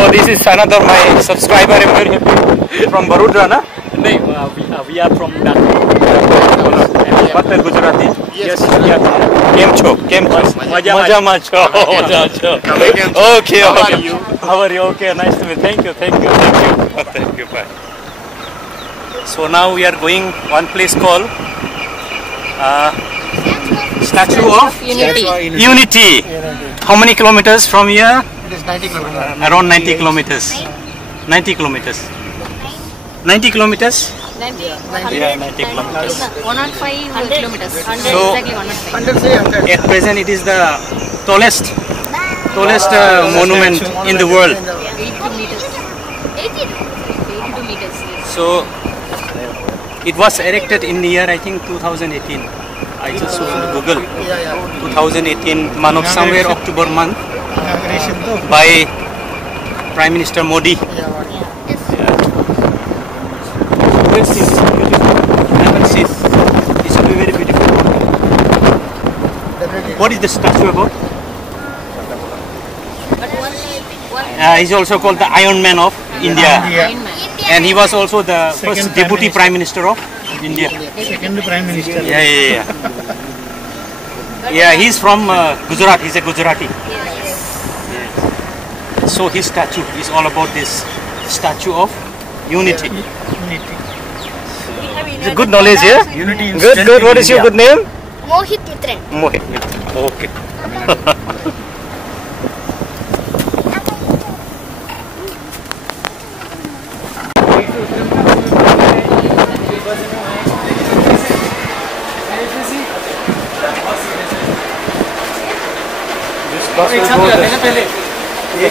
So this is another my subscriber. I'm very happy. From Vadodara, na? No, we are from that. Patel Gujarati. Yes. Kem cho? Maja cho. Okay. How are you? How are you? Okay, nice to meet you. Thank you. Thank you. Bye. So now we are going one place called Statue of Unity. How many kilometers from here? It is 90 kilometers. Around 90 kilometers. 90 kilometers. 90 kilometers? 90. Yeah, 90 kilometers. 105 kilometers. So, Exactly 105. at present it is the tallest monument in the world. 82 meters. 82 meters. Yes. So, it was erected in the year, I think, 2018. I just saw on Google. 2018, month of somewhere October month, by Prime Minister Modi. Let's see, it's beautiful. I haven't seen. It should be very beautiful. What is the statue about? He's also called the Iron Man of India. And he was also the first Deputy Prime Minister of India. Second Prime Minister. Yeah. Yeah, he's from Gujarat. He's a Gujarati. So his statue is all about this statue of unity. It's a good knowledge here. Unity. Good. What is your good name? Mohit Mitra. Mohit. Okay.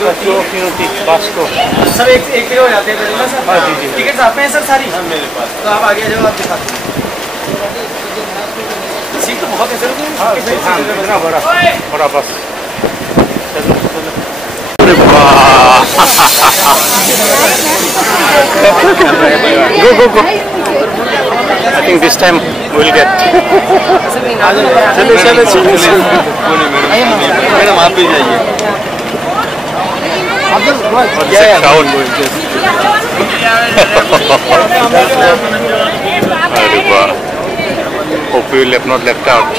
statue of unity, Basco. Sir एक हो जाते हैं ना sir. हाँ जी। Tickets आप में हैं sir सारी? हाँ मेरे पास। तो आप आगे जाओ, आप दिखा दो। सीट तो बहुत है सर। हाँ इतना बड़ा बस। चलो। अरे वाह। Go. I think this time we'll get. चलो। मैडम आप भी जाइए। Crowd. Hope we will not left out.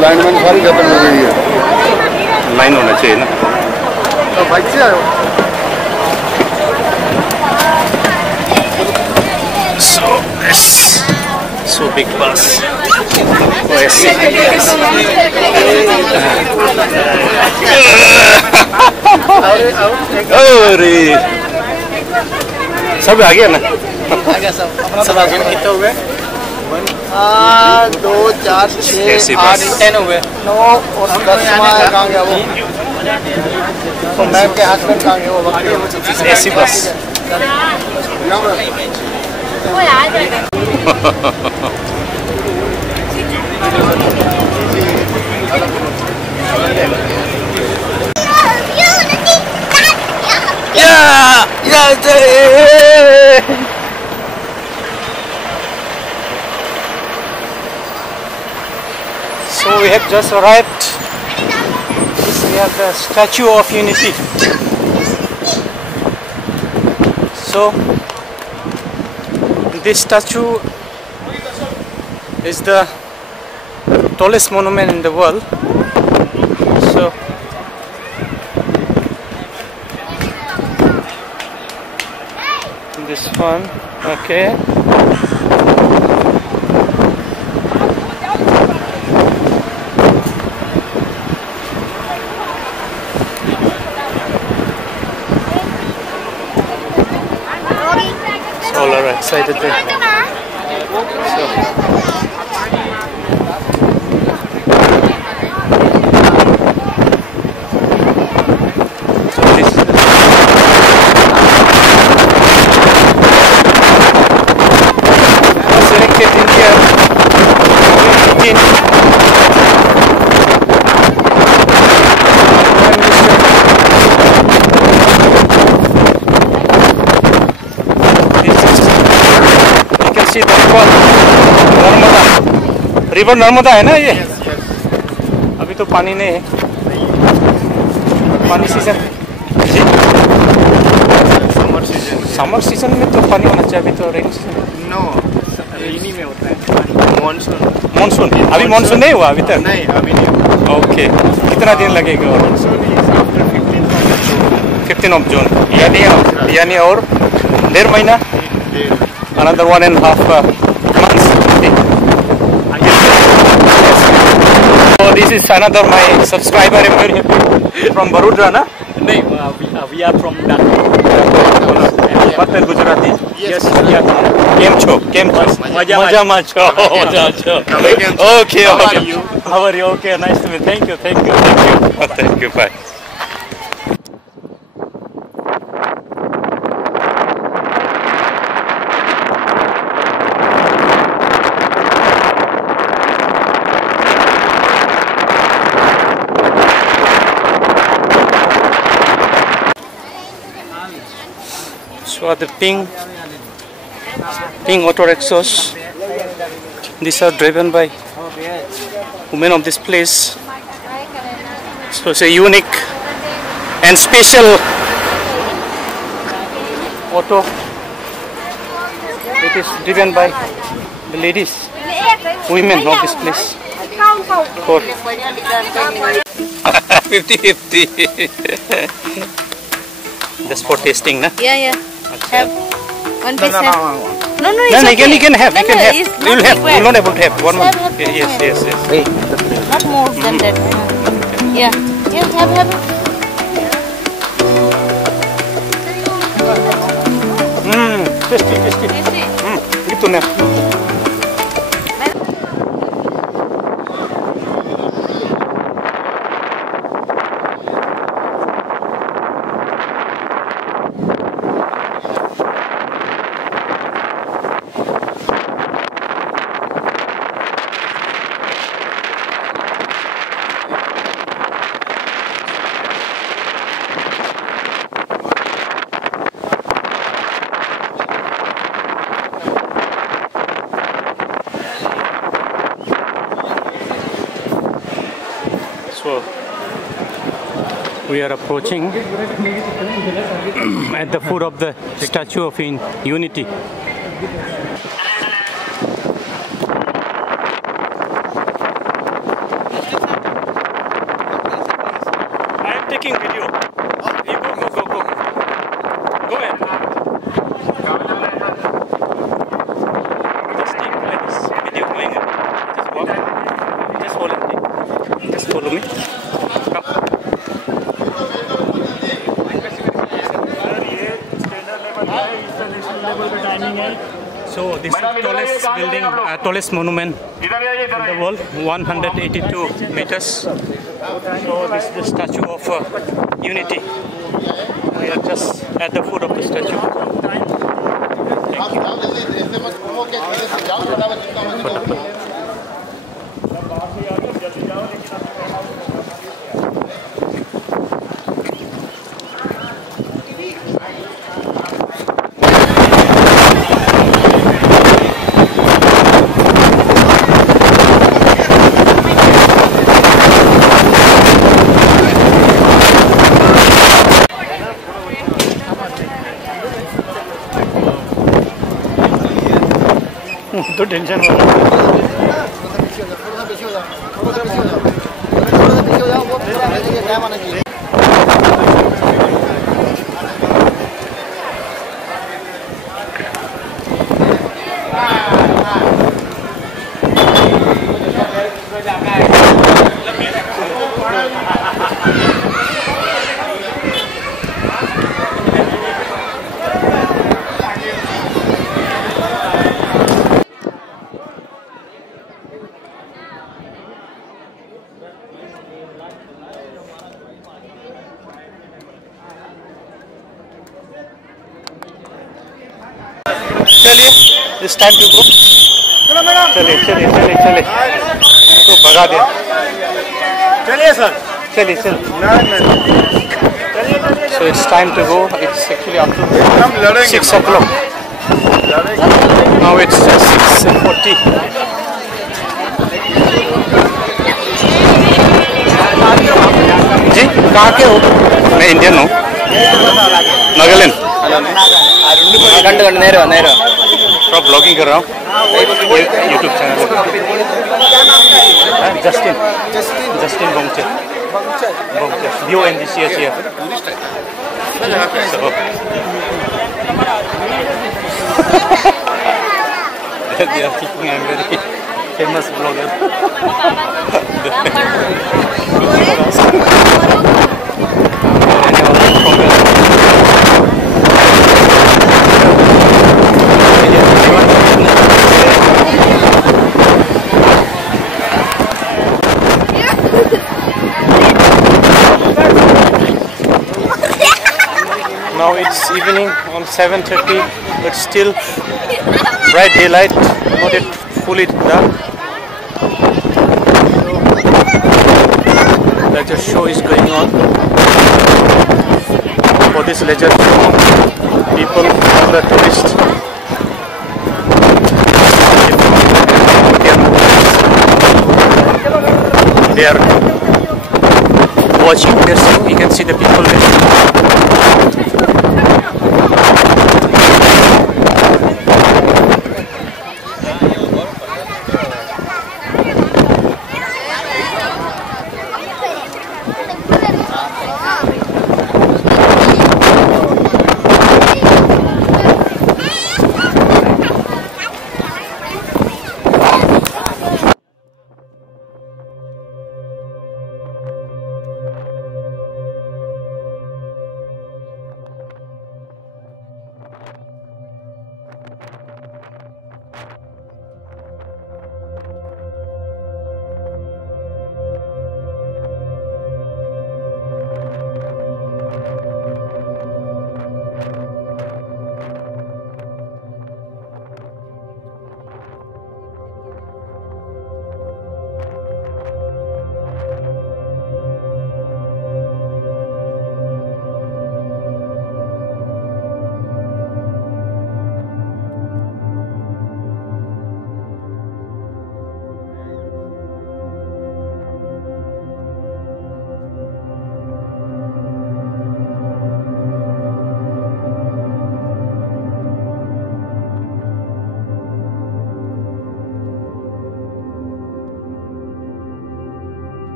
Line में सारी खत्म हो गई है। लाइन होना चाहिए ना। तो बाइक से आयो। So big bus. Yes. अरे सब आ गया ना? आ गया सब आ गया। कितने हुए? 2 4 6 8 10 हुए। 9 और 10वां कहाँ गया वो? तो मैम के हस्बैंड कहाँ गए वो? ऐसी बस। वो आ जाएगा। So we have just arrived. This is near the Statue of Unity. So this statue is the tallest monument in the world. So this one, okay. All are excited there. see the river Narmada, river Narmada है ना ये? अभी तो पानी नहीं है, पानी season जी, summer season में तो पानी होना चाहिए, अभी तो रेनी सीजन नो रेनी में होता है मानसून। मानसून अभी मानसून नहीं हुआ अभी तक? नहीं अभी नहीं। ओके, कितना दिन लगेगा? 15 of June, यानी और 1.5 महीना, another 1.5 months. So this is another my subscriber. I'm very happy from Vadodara, na? नहीं we are from that. Patel Gujarati. Yes. Yeah. Kem cho. Maja macho. Okay. How are you? How are you? Okay, nice to meet you. Thank you. Thank you. Bye. So the pink auto rickshaws, these are driven by women of this place. So it's a unique and special auto. It is driven by the ladies, women of this place. For 50-50. Just for tasting, na? Yeah. Have one piece. No, No, it's okay. you can have. No, You can have. it's You will not have. You will not able to have. One more. Have. Yes. Not more than that. Yeah, have. Tasty. Gitu na. So we are approaching at the foot of the Statue of Unity. I am taking video. You go. Go ahead. Just take like this video going on. Just walk. Just follow me. Just follow me. Come. So this is the tallest building, tallest monument in the world, 182 meters. So this is the Statue of Unity. We are just at the foot of the statue. Thank you. तो tension हो रहा है। चलिए, it's time to go. चलिए तो भगा दे। चलिए sir, चलिए। So it's time to go. It's actually after 6 o'clock. Now it's just 6:40. जी कहाँ के हो? मैं इंडियन हूँ, नागालैंड। थोड़ा ब्लॉगिंग कर रहा हूँ यूट्यूब चैनल। जस्टिन बोंगचे BONGCH. They are thinking I'm very famous blogger. Now it's evening on 7:30, but still bright daylight, not yet fully dark. Leisure show is going on. For this leisure show, people, all the tourists, they are watching this. You can see the people there.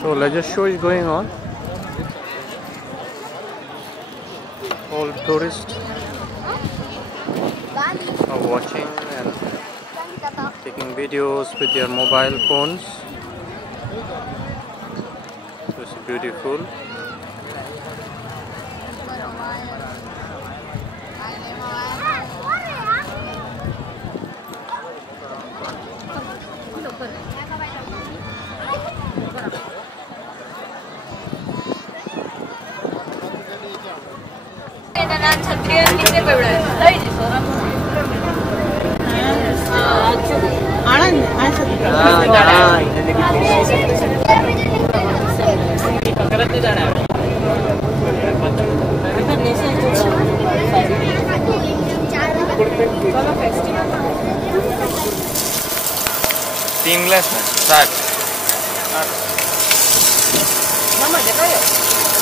So leisure show is going on. All tourists are watching and taking videos with their mobile phones. So it's beautiful.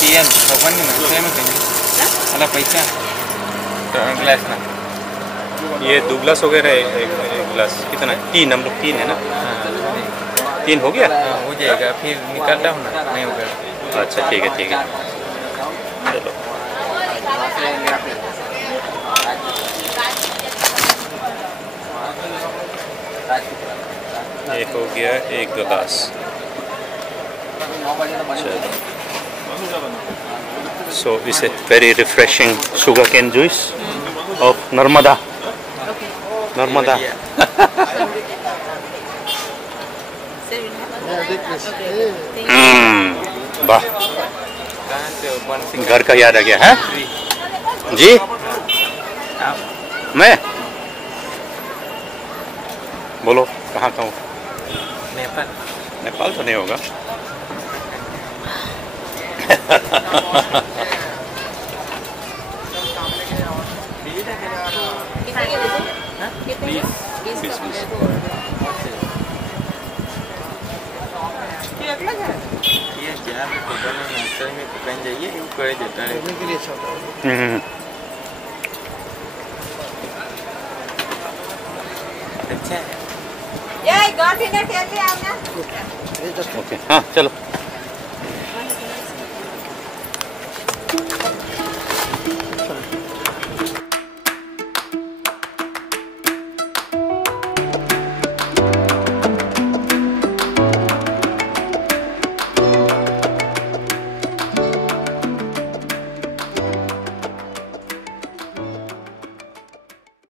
पियान भगवान ने नमस्ते में कहीं अला पैसा glass ना ये 2 गिलास हो गए रहे, एक गिलास कितना है? 3, हम लोग 3 है ना? 3 हो गया? हो जाएगा, फिर निकालता हूँ ना, नहीं होगा। अच्छा ठीक है ठीक है, चलो। ये हो गया 1 गिलास। So it's a very refreshing sugarcane juice of Narmada. Narmada. वाह, घर का याद आ गया है जी। मैं बोलो कहाँ का हूँ? नेपाल। नेपाल तो नहीं होगा। अच्छा ओके हाँ चलो।